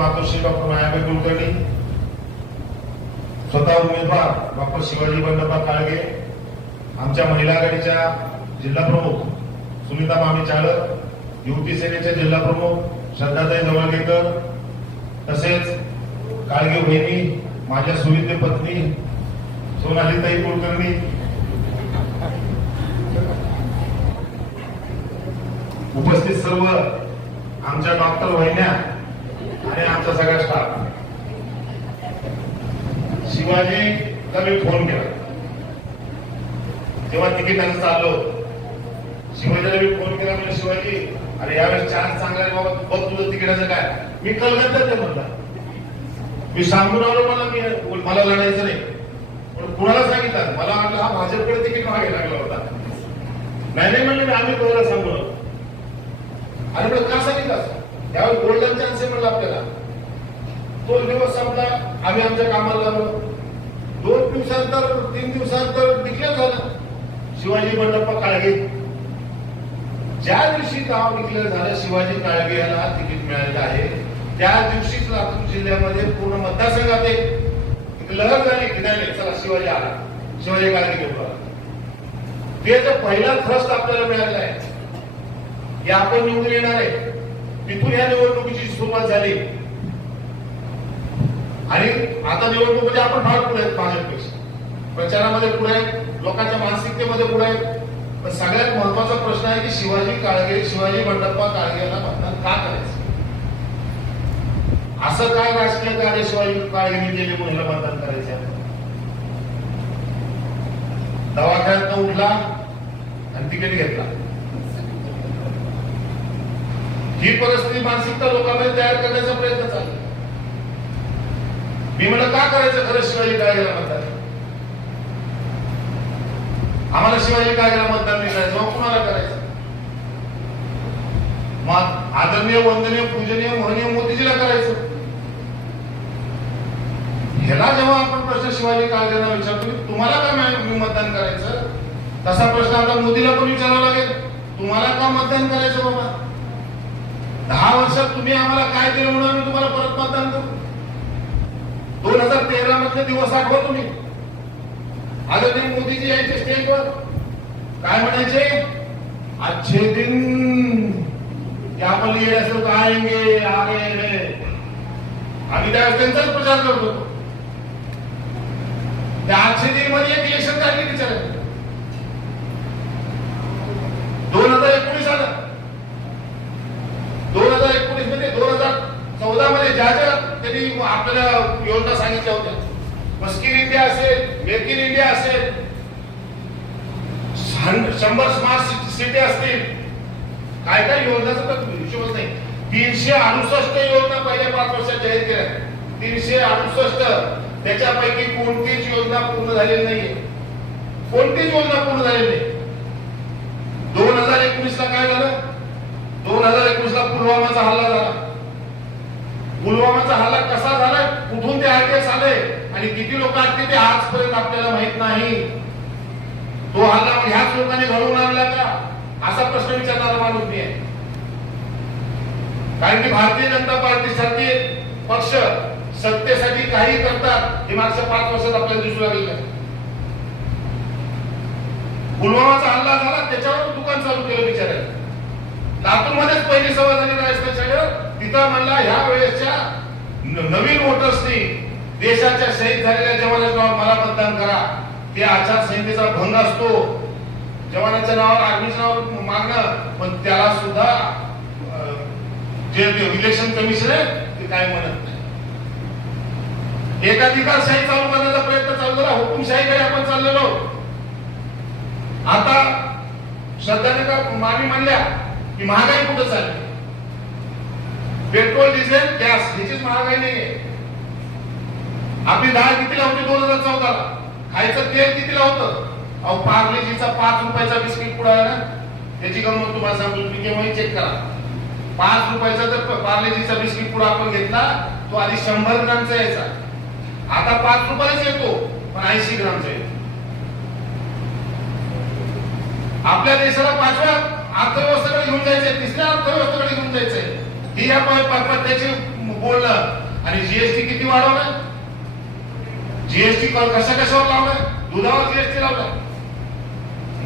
मातोश्री doctor Mayabai Kulkarni स्वतः उमेदवार doctor Shivaji Bandappa Kalge आमच्या महिला आघाडीच्या जिल्हाप्रमुख सुनीता मामी चाळक युवती सेनेचे जिल्हाप्रमुख श्रद्धाताई जवळगेकर तसेच काळगे बहिणी माझ्या सुविद्य पत्नी सोनालीताई कुलकर्णी. उपस्थित सर्व आमच्या डॉक्टर वहिन्या आणि आमचा सगळा स्टाफ शिवाजीला मी फोन केला. जेव्हा तिकिटानं चाललो शिवाजीला मी फोन केला म्हणजे शिवाजी अरे यावेळेस चान्स चांगला आहे बाबा बघ तुझं तिकिटाचं काय. मी कलकत्त्यात ते म्हणला. मी सांगून आलो मला मी मला लढायचं नाही. पण कुणाला सांगितलं? मला वाटलं हा भाजपकडे तिकीट मागे लागला होता. नाही नाही म्हणले आम्ही कोणाला सांगू अरे पण का सांगितलं? त्यावेळी गोल्डन चान्स आहे म्हणलं आपल्याला. तो दिवस संपला आम्ही आमच्या कामाला लागलो. दोन दिवसांतर तीन दिवसांतर डिक्लेअर झालं. शिवाजी मंडप काळगे. ज्या दिवशी गाव डिक्लेअर झालं शिवाजी काळगे याला तिकीट मिळालेलं आहे त्या दिवशीच लातूर जिल्ह्यामध्ये पूर्ण मतदारसंघात एक लहर झाली की नाही चला शिवाजी आला. शिवाजी काळगे घेऊन आला ते तर पहिला थ्रस्ट आपल्याला मिळालेला आहे. की आपण निवडून येणार आहे. तिथून या निवडणुकीची सुरुवात झाली. आणि आता निवडणुकीमध्ये आपण फार पुढे आहेत भाजपपेक्षा. प्रचारामध्ये पुढे आहेत लोकांच्या मानसिकतेमध्ये पुढे आहेत. पण सगळ्यात महत्त्वाचा प्रश्न आहे की शिवाजी काळगे शिवाजी बंडप्पा काळगेला मतदान का करायचं? असं काय राजकीय कार्य शिवाजी काळगेने केले म्हणून मतदान करायचं दवाखान्यात उठला आणि तिकीट घेतला. ही परिस्थिती मानसिकता लोकांमध्ये तयार करण्याचा प्रयत्न चालला मी म्हणलं का करायचं खरं शिवाजी काळगेला मतदान आम्हाला शिवाजी काळगेला मतदान नाही करायचं मग कुणाला करायचं? मग आदरणीय वंदनीय पूजनीय म्हणून मोदीजीला करायचं. ह्याला जेव्हा आपण प्रश्न शिवाजी काळगेला विचारतो की तुम्हाला का मी मतदान करायचं? तसा प्रश्न आता मोदीला पण विचारावा लागेल. तुम्हाला का मतदान करायचं बाबा? दहा वर्षात तुम्ही आम्हाला काय दिलं म्हणून आम्ही तुम्हाला परत मतदान करू? दोन हजार तेरा मधले दिवस आठवा तुम्ही. आदरणीय मोदीजी यांच्या स्टेजवर. काय म्हणायचे? अच्छे दिन. क्या आपण ये ऐसे लोग आएंगे आ आम्ही त्यावेळेस त्यांचाच प्रचार करत होतो. त्या आठशे दिनमध्ये एक इलेक्शन झाली विचार दोन हजार एकोणीस आलं दोन हजार एकोणीसमध्ये दोन हजार चौदा मध्ये ज्या ज्या त्यांनी आपल्याला योजना सांगितल्या होत्या. मस्किन इंडिया असेल मेक इन इंडिया असेल शंभर स्मार्ट सिटी असतील. काय काय योजनाचा तर हिशोबच नाही. तीनशे अडुसष्ट योजना पहिल्या पाच वर्षात जाहीर केल्या. तीनशे अडुसष्ट. त्याच्यापैकी कोणतीच योजना पूर्ण झालेली नाहीये. कोणतीच योजना पूर्ण झालेली नाही. दोन हजार एकवीस ला काय झालं? दोन हजार एकवीस ला पुलवामाचा हल्ला झाला. पुलवामाचा हल्ला कसा झाला कुठून ते आयटीएस आले? आणि किती लोक आहेत ते आजपर्यंत आपल्याला माहीत नाही. तो हल्ला ह्याच लोकांनी घडवून आणला का? असा प्रश्न विचारणारा माणूस मी आहे. कारण की भारतीय जनता पार्टी सारखे पक्ष सत्तेसाठी काही करतात हे मागच्या पाच वर्षात आपल्याला दिसू लागलेलं आहे पुलवामाचा हल्ला झाला त्याच्यावर दुकान चालू केलं बिचारायला लातूरमध्येच पहिली सभा झाली राजस्थान शाळेवर. तिथं म्हणला ह्या वेळेसच्या नवीन वोटर्सनी देशाच्या शहीद झालेल्या जवानाच्या नावावर मला मतदान करा. ते आचारसंहितेचा भंग असतो. जवानाच्या नावावर आर्मीच्या नावावर मागणं पण त्याला सुद्धा अं, जे इलेक्शन कमिशन आहे ते काय म्हणत नाही. एकाधिकारशाही चालू करण्याचा प्रयत्न चालू झाला हुकुमशाहीकडे आपण चाललेलो आता श्रद्धाने का मामी म्हणल्या की महागाई कुठं चालली? पेट्रोल डिझेल गॅस ह्याचीच महागाई नाहीये. आपली डाळ कितीला होती? दोन हजार चौदाला. खायचं तेल कितीला होतं? अहो पार्लेजीचा पाच रुपयाचा बिस्किट पुडा आहे ना त्याची गंमत तुम्हाला सांगतो तुम्ही केव्हाही चेक करा. पाच रुपयाचा जर पार्लेजीचा बिस्किट पुडा आपण घेतला तो आधी शंभर ग्रामचा यायचा. आता पाच रुपयाच येतो पण ऐंशी ग्रामचा येतो. आपल्या देशाला पाचव्या अर्थव्यवस्थेकडे घेऊन जायचंय तिसऱ्या अर्थव्यवस्थेकडे घेऊन जायचंय. मी या प- बोललं. आणि जीएसटी किती वाढवलं? जीएसटी कशा कशावर लावलाय? दुधावर जीएसटी लावलाय.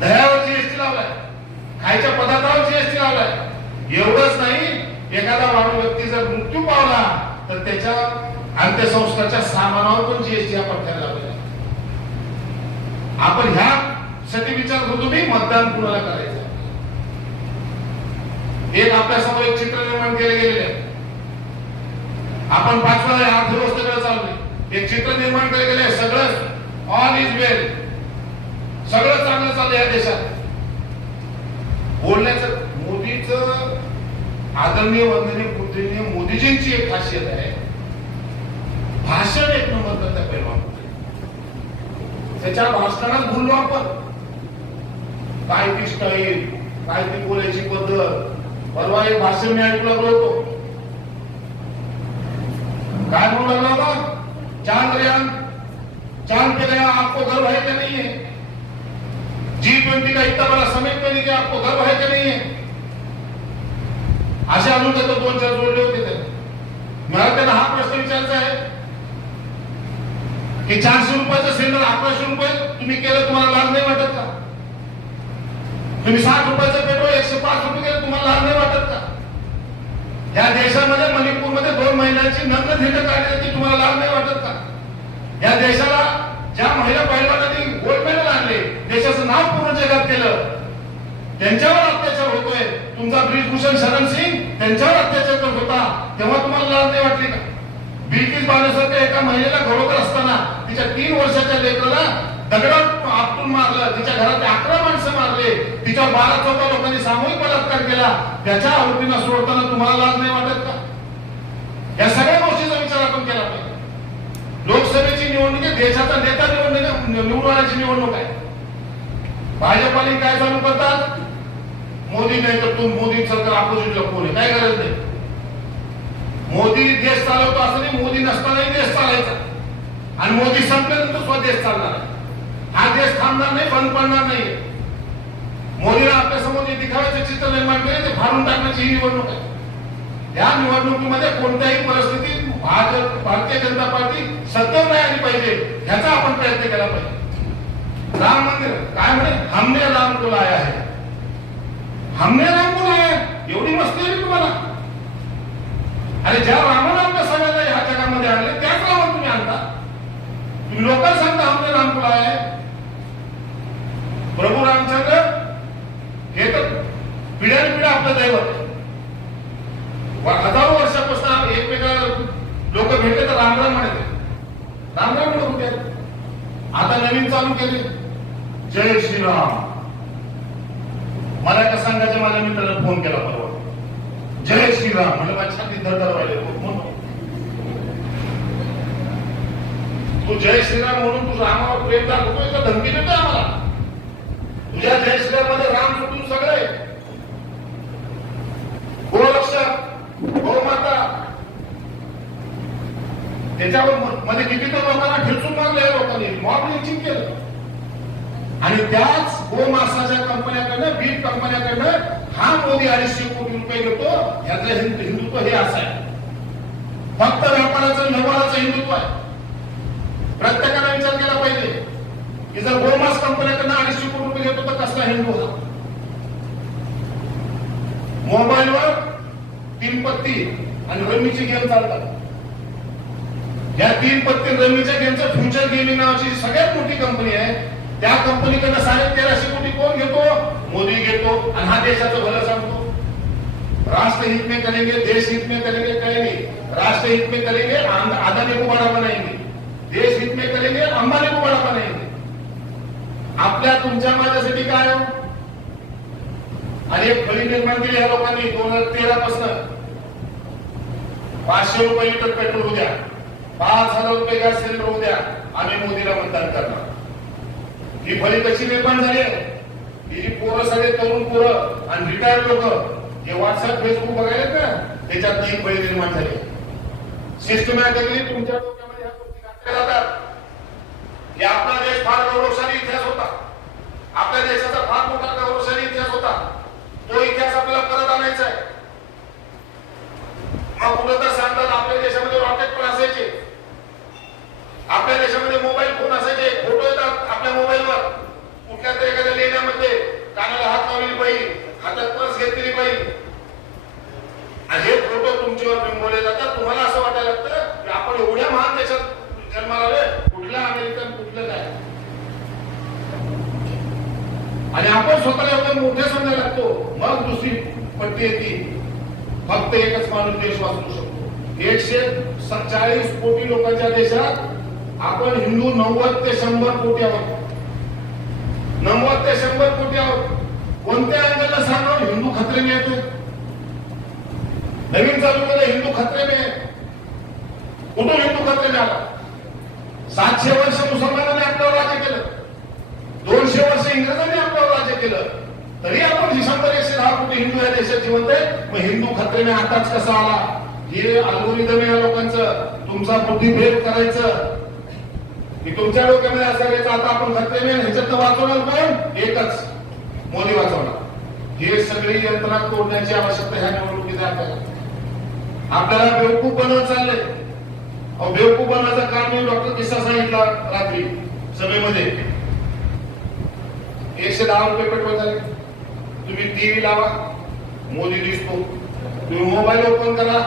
दह्यावर जीएसटी लावलाय. खायच्या पदार्थावर जीएसटी लावलाय. एवढंच नाही एखादा माणूस व्यक्ती जर मृत्यू पावला तर त्याच्या अंत्यसंस्काराच्या सामानावर पण जीएसटी आपण करायला लावलेला आपण ह्या साठी विचार करतो मी मतदान कुणाला करायचं? एक आपल्यासमोर एक चित्र निर्माण केले गेलेले आहे. आपण पाचव्या अर्थव्यवस्थेकडे चाललोय. एक चित्र निर्माण केले गेले सगळं ऑल इज वेल सगळं चांगलं चाललंय या देशात. बोलण्याचं मोदीच आदरणीय वंदनीय पुत्रीने मोदीजींची एक खासियत आहे. भाषण एक नंबर करता पहिलवान त्याच्या भाषणात बोललो आपण. काय ती स्टाईल काय ती बोलायची पद्धत? परवा एक भाषण मी ऐकू लागलो होतो. काय म्हणू लागला होता? चांद्रयान चांद पे गया आपको गर्व है क्या नहीं है? जी ट्वेंटी का इतना बड़ा समिट में नहीं आपको गर्व है क्या नहीं है? असे अजून त्याचं दोन चार जोडले होते ते मला त्यांना हा प्रश्न विचारायचा आहे की चारशे रुपयाचं सिलेंडर अकराशे रुपये तुम्ही केलं तुम्हाला लाभ नाही वाटत का तुम्ही साठ रुपयाचं पेट्रोल एकशे पाच रुपये केलं तुम्हाला लाभ नाही वाटत का? या देशामध्ये मणिपूरमध्ये दोन महिलांची नग्न भेट काढली ती तुम्हाला लाभ नाही वाटत का? या देशाला ज्या महिला पहिलवानांनी गोल्ड मेडल आणले देशाचं नाव पूर्ण जगात केलं त्यांच्यावर अत्याचार होतोय. तुमचा ब्रिजभूषण शरण सिंग त्यांच्यावर अत्याचार करत होता. तेव्हा तुम्हाला लाज नाही वाटली का? बिल्किस बाण्यासारख्या एका महिलेला घडवत असताना तिच्या तीन वर्षाच्या लेकराला दगडात आपटून मारलं तिच्या घरात अकरा माणसं मारले तिच्या बारा चौदा लोकांनी सामूहिक बलात्कार केला. त्याच्या आरोपींना सोडताना तुम्हाला लाज नाही वाटत का? या सगळ्या गोष्टीचा विचार आपण केला पाहिजे. लोकसभेची निवडणूक आहे देशाचा नेता निवडणूक निवडण्याची निवडणूक आहे. भाजपाने काय चालू करतात? मोदी नाही तर तू मोदी सरकार अपोजिटला कोण आहे? काय गरज नाही. मोदी देश चालवतो असं नाही मोदी नसतानाही देश चालायचा. आणि मोदी संपल्यानंतर स्वदेश चालणार आहे. हा देश थांबणार नाही बंद पडणार नाही. मोदीला आपल्यासमोर जे दिखाव्याचे चित्र निर्माण केले ते फाडून टाकण्याची ही निवडणूक आहे. या निवडणुकीमध्ये कोणत्याही परिस्थितीत भाजप भारतीय जनता पार्टी सत्तेवर नाही आली पाहिजे ह्याचा आपण प्रयत्न केला पाहिजे. राम मंदिर काय म्हणे? हमने राम को लाया है. हमने राम को लाया एवढी मस्ती आली तुम्हाला? अरे ज्या रामाला आपल्या सगळ्याला ह्या जगामध्ये आणले त्याच रामाला तुम्ही आणता. तुम्ही लोकांना सांगता हमने राम को लाया है प्रभू रामचंद्र हे तर पिढ्यान पिढ्या आपलं दैवत. हजारो वर्षापासून एकमेकाला लोक भेटले तर रामराम म्हणायचे रामराम म्हणत होते? आता नवीन चालू केले. जय श्रीराम. मला एका संघाच्या माझ्या मित्राने फोन केला परवा. जय श्रीराम. म्हणजे माझ्या छाती धडधड व्हायला तू जय श्रीराम म्हणून तू रामावर प्रेम दाखवतोय का? धमकी देतोय आम्हाला. तुझ्या जय श्रीराममध्ये राम सुटून सगळे हो गोमाता त्याच्यावर मध्ये किती तर लोकांना ठेचून मारले या लोकांनी. मॉब लिंचिंग केलं. आणि त्याच गोमासाच्या कंपन्याकडनं बीट कंपन्याकडनं हा मोदी अडीचशे कोटी रुपये घेतो. यातलं हिंदुत्व हे असं आहे. फक्त व्यापाराचं व्यवहाराचं हिंदुत्व आहे. प्रत्येकाने विचार केला पाहिजे. की जर गोमास कंपन्याकडनं अडीचशे कोटी रुपये घेतो तर कसला हिंदू होता मोबाईलवर तीन पत्ती आणि रमीचे गेम चालतात. या तीन पत्ती रमीच्या गेमचं फ्युचर गेमिंग नावाची सगळ्यात मोठी कंपनी आहे त्या कंपनीकडनं साडे तेराशे कोटी कोण घेतो? मोदी घेतो. आणि हा देशाचं भलं सांगतो. राष्ट्रहित में करेंगे देश हित में करेंगे करेंगे राष्ट्रहित में करेंगे आंद- अदानी को बड़ा बनाएंगे. देश हित में करेंगे अंबानी को बड़ा बनाएंगे. आपल्या तुमच्या माझ्यासाठी काय हो? आणि एक फळी निर्माण केली या लोकांनी दोन हजार तेरा पासून पाचशे रुपये लिटर पेट्रोल उद्या पाच हजार रुपये गॅस सिलेंडर उद्या आम्ही मोदीला मतदान करणार. ही फळी कशी निर्माण झाली आहे? ही जी पोरं सगळे तरुण पोरं आणि रिटायर्ड लोक जे व्हॉट्सअप फेसबुक बघायला ना? त्याच्यात ही फळी निर्माण झाली सिस्टमॅटिकली तुमच्या डोक्यामध्ये ह्या गोष्टी घातल्या जातात. की आपला देश फार गौरवशाली इतिहास होता. आपल्या देशाचा फार मोठा गौरवशाली इतिहास होता. तो इतिहास आपल्याला परत आणायचा आहे. मुलं तर सांगतात आपल्या देशामध्ये रॉकेट पण असायचे. आपल्या देशामध्ये मोबाईल फोन असायचे. फोटो येतात आपल्या मोबाईलवर कुठल्या तरी एखाद्या लेण्यामध्ये कानाला हात लावलेली पाहिजे हातात पर्स घेतली पाहिजे आणि हे फोटो तुमच्यावर बिंबवले जातात. तुम्हाला असं वाटायला लागतं की आपण एवढ्या महान देशात जन्माला आलोय. कुठल्या अमेरिकन कुठलं काय? आणि आपण स्वतःला एवढं मोठे समजायला लागतो. मग दुसरी पट्टी येते. फक्त एकच माणूस देश वाचवू शकतो. एकशे चाळीस कोटी लोकांच्या देशात आपण हिंदू नव्वद ते शंभर कोटी आहोत. नव्वद ते शंभर कोटी आहोत. कोणत्या अंगाला सांगा हिंदू खतरे में येतोय नवीन चालू केलं हिंदू खतरे में कुठून हिंदू खतरे में आला? सातशे वर्ष मुसलमानांनी आपल्यावर राज्य केलं. दोनशे वर्ष इंग्रजांनी आपल्यावर राज्य केलं. तरी आपण शंभर एकशे दहा कोटी हिंदू या देशात जिवंत आहे मग हिंदू खतरे आताच कसा आला? हे अल्गोरिदम या लोकांचं. तुमचा बुद्धिभेद करायचं. की तुमच्या डोक्यामध्ये असं करायचं आता आपण खत्रेने में ह्याच्यात वाचवणार कोण? एकच. मोदी वाचवणार. हे सगळी यंत्रणा तोडण्याची आवश्यकता ह्या निवडणुकीत आपल्याला. आपल्याला बेवकूफ बनवत चाललंय. अहो बेवकूफ बनवायचं काम मी डॉक्टर किस्सा सांगितला रात्री सभेमध्ये. एकशे दहा रुपये पेट्रोल झाले. तुम्ही टीव्ही लावा मोदी दिसतो. तुम्ही मोबाईल ओपन करा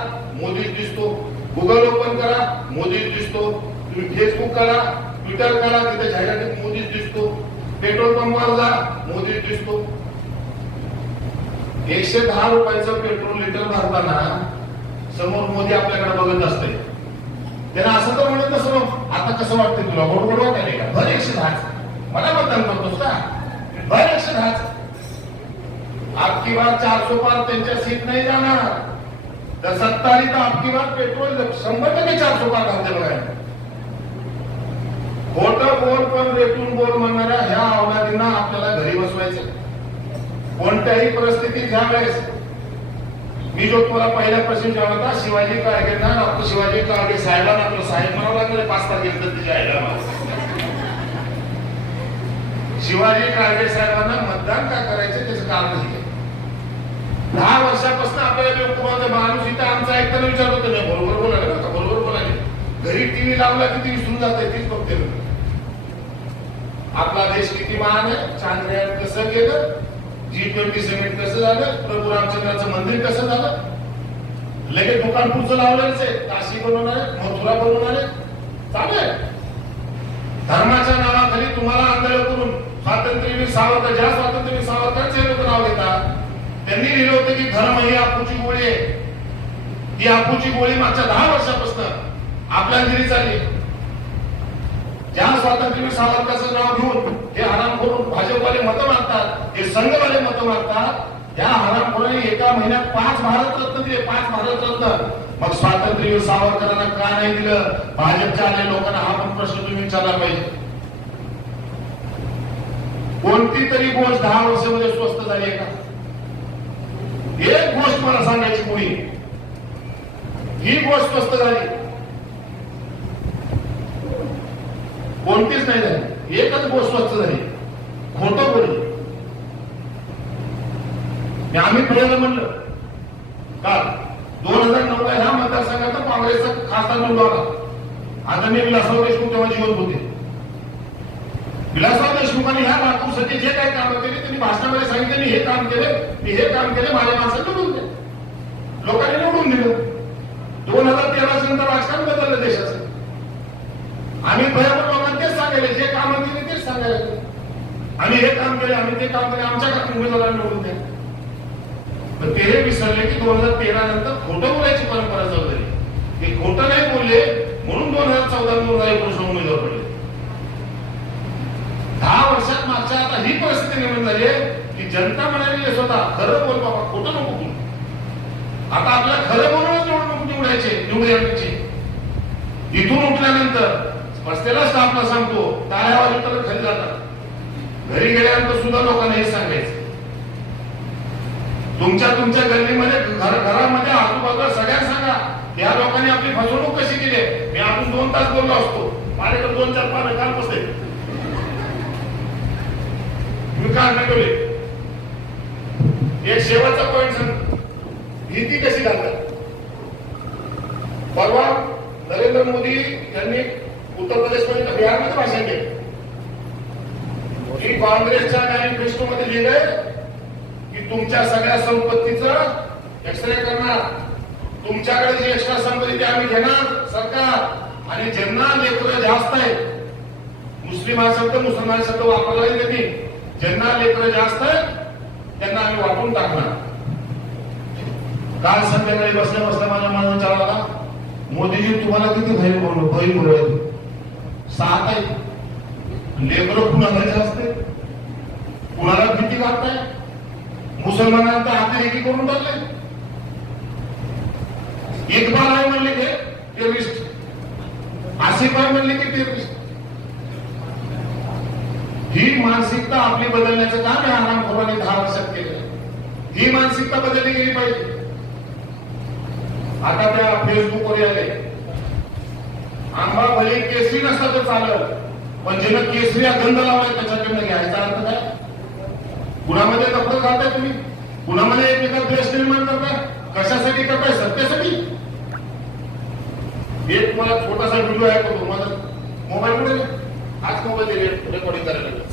मोदी दिसतो. गुगल ओपन करा मोदी दिसतो. तुम्ही फेसबुक करा ट्विटर करा तिथे जाहिरातीत मोदीच दिसतो. पेट्रोल पंपावर जा मोदी दिसतो. एकशे दहा रुपयाचं पेट्रोल लिटर भरताना समोर मोदी आपल्याकडे बघत असते त्यांना असं तर म्हणत नसलो आता कसं वाटतं तुला? गोडगोड वाटायला का? भर एकशे दहाच. मला मतदान करतोस का? भर एकशे दहाच. आपकी बार चार सो पार त्यांच्या सीट नाही जाणार. तर सत्ता आली तर आपकी बार पेट्रोल शंभर टक्के चार सो पार घालते बघा. खोट बोल पण रेटून बोल म्हणणाऱ्या ह्या अवलादींना आपल्याला घरी बसवायचं कोणत्याही परिस्थितीत ह्या वेळेस मी जो तुम्हाला पहिला प्रश्न विचारला होता शिवाजी काळगेंना डॉक्टर शिवाजी काळगे साहेबांना आपलं साहेब म्हणावं लागलं पाच तारखेला तिच्या आईला मला. शिवाजी काळगे साहेबांना मतदान का करायचं त्याचं कारण दहा वर्षापासून आपल्याला लोकमान्य माणूस इथं आमचा ऐकताना विचार होतो नाही बरोबर बोलायला बरं बरोबर बोलायला घरी टीव्ही लावला किती विसरून जाते तीच बघते आपला देश किती महान आहे चांद्रयान कसं गेलं जी ट्वेंटी समिट कसं झालं प्रभू रामचंद्राचं मंदिर कसं झालं? लगेच दुकानपूरचं लावलं आहे काशी बनवणार आहे मथुरा बनवणार आहे. चालू आहे धर्माच्या नावाखाली तुम्हाला आंदोलन करून स्वातंत्र्यवीर सावरकर ज्या स्वातंत्र्यवीर सावरकरांचे त्यांनी लिहिलं होतं की धर्म ही आपूची गोळी आहे. ही आपूची गोळी मागच्या दहा वर्षापासून आपल्या घरी चालली ज्या स्वातंत्र्य सावरकरचं नाव घेऊन हे हरामखोरून भाजपवाले मतं मागतात हे संघवाले मतं मागतात या हरामखोरांनी एका महिन्यात पाच भारतरत्न दिले पाच भारतरत्न. मग स्वातंत्र्यवीर सावरकरांना का नाही दिलं? भाजपच्या आले लोकांना हा पण प्रश्न तुम्ही विचारला पाहिजे. कोणती तरी गोष्ट दहा वर्षामध्ये स्वस्त झाली आहे का? एक गोष्ट मला सांगायची कोणी ही गोष्ट स्वस्त झाली. कोणतीच नाही झाली. एकच गोष्ट स्वस्त झाली. खोट बोलली. आम्ही पहिल्यांदा म्हणलं का? दोन हजार नऊ ह्या मतदारसंघात काँग्रेसचा खासदार निवडून आला. आता मी विलासराव देशमुख तेव्हा जिवंत होते. विलासराव देशमुखांनी ह्या लातूरसाठी जे काही काम केले त्यांनी भाषणामध्ये सांगितले मी हे काम केले मी हे काम केले माझ्या माणसाला निवडून दे लोकांनी निवडून दिलं. दोन हजार तेरा नंतर राजकारण बदललं देशाचं. आम्ही भयानक लोकांना तेच सांगायला जे काम केले तेच सांगायला आम्ही हे काम केले आम्ही ते काम केले आमच्या उमेदवारांना निवडून द्या. पण ते हे विसरले की दोन हजार तेरा नंतर खोटं बोलायची परंपरा चालू झाली ते खोटं नाही बोलले म्हणून दोन हजार चौदा दोन हजार एकोणीस उमेदवार पडले. मागच्या आता ही परिस्थिती निर्माण झाली आहे की जनता म्हणाली स्वतः खरं बोल बाबा खोटं नको बोल. आता आपल्याला खरं बोलूनच निवडणूक निवडायचे निवडायची इथून उठल्यानंतर रस्त्याला स्टाफला सांगतो टाळ्या वाजवताना खाली जातात. घरी गेल्यानंतर सुद्धा लोकांना हे सांगायचं. तुमच्या तुमच्या गल्लीमध्ये घर घरामध्ये आजूबाजूला सगळ्यांना सांगा या लोकांनी आपली फसवणूक कशी केली मी आपण दोन तास बोललो असतो. माझ्याकडे दोन चार पानं काल बसले मी काय नकले एक शेवटचा पॉइंट सांग. भीती कशी घालतात परवा नरेंद्र मोदी यांनी उत्तर प्रदेशमध्ये बिहारमध्ये भाषण केलं. की काँग्रेसच्या मॅनिफेस्टो मध्ये लिहिलंय की तुमच्या सगळ्या संपत्तीचं एक्सरे करणार. तुमच्याकडे जी एक्स्ट्रा संपत्ती ती आम्ही घेणार सरकार. आणि ज्यांना लेकर जास्त आहेत मुस्लिम हा शब्द मुसलमान शब्द वापरला नाही. त्यांनी ज्यांना लेकरं जास्त त्यांना आम्ही वाटून टाकणार. काल संध्याकाळी बसल्या बसल्या माझ्या मनात विचार आला मोदीजी तुम्हाला किती भय बोल भय बोलत सात आहे. लेकर पुन्हा जास्त आहेत. कुणाला किती घालताय मुसलमानांचा हाती करून टाकले. इकबाल आहे म्हणले ते टेरिस्ट आसिफ आहे म्हणले की टेरिस्ट ही मानसिकता आपली बदलण्याचं काम या आरामखोरांनी दहा वर्षात केलं ही मानसिकता बदलली गेली पाहिजे. आता त्या फेसबुकवर आले आंबा भले केसरी नसला तर चालत पण ज्यानं केसरी हा गंध लावलाय त्याच्याकडनं घ्यायचा अर्थ काय? कुणामध्ये दखल घालताय तुम्ही? कुणामध्ये एकमेकात द्वेष निर्माण करताय? कशासाठी करताय? सत्यासाठी? एक मला छोटासा व्हिडिओ आहे तो ಹಾಕ್ಕೊಂಡ್ಬಂದಿರಿ ಕೊಟ್ಟಿದ್ದಾರೆ ನನಗೆ